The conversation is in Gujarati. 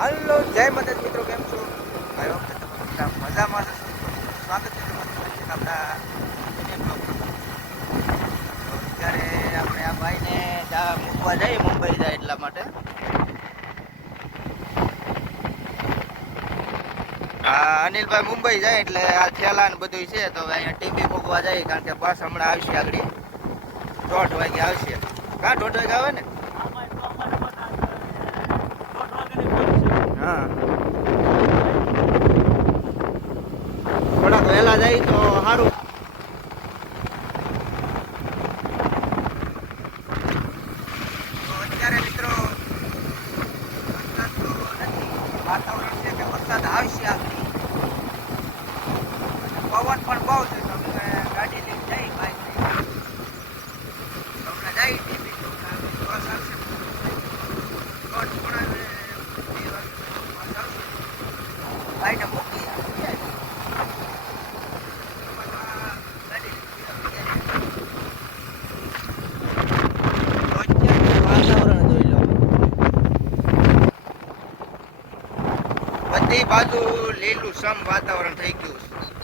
હાલો જય માતા મિત્રો, કેમ છો? આવ્યો વખતે બધા મજામાં છો? સ્વાગત છે તમારું આપણા તો અત્યારે આપણે આ ભાઈને મૂકવા જઈએ મુંબઈ જાય એટલા માટે. હા, અનિલભાઈ મુંબઈ જાય એટલે આ થેલા ને બધું છે તો અહીંયા ટીવી મૂકવા જાય, કારણ કે બસ હમણાં આવશે આગળ 1:30 વાગે આવશે. કાં 1:30 વાગે આવે ને? હા, થોડાક વહેલા જાય તો સારું. તો અત્યારે મિત્રો વરસાદ તો નથી, વાતાવરણ છે કે વરસાદ આવશે આગળ. પવન પણ બહુ છે તો અમે ગાડી લઈને જઈ બાઈક લઈને હમણાં જઈ ટીવી તો બસ આવશે 1:30 2 વાગે બસ આવશે. ભાઈને મૂકી ગાડી વાતાવરણ જોઈ લો, બધી બાજુ લીલું સમ વાતાવરણ થઈ ગયું છે.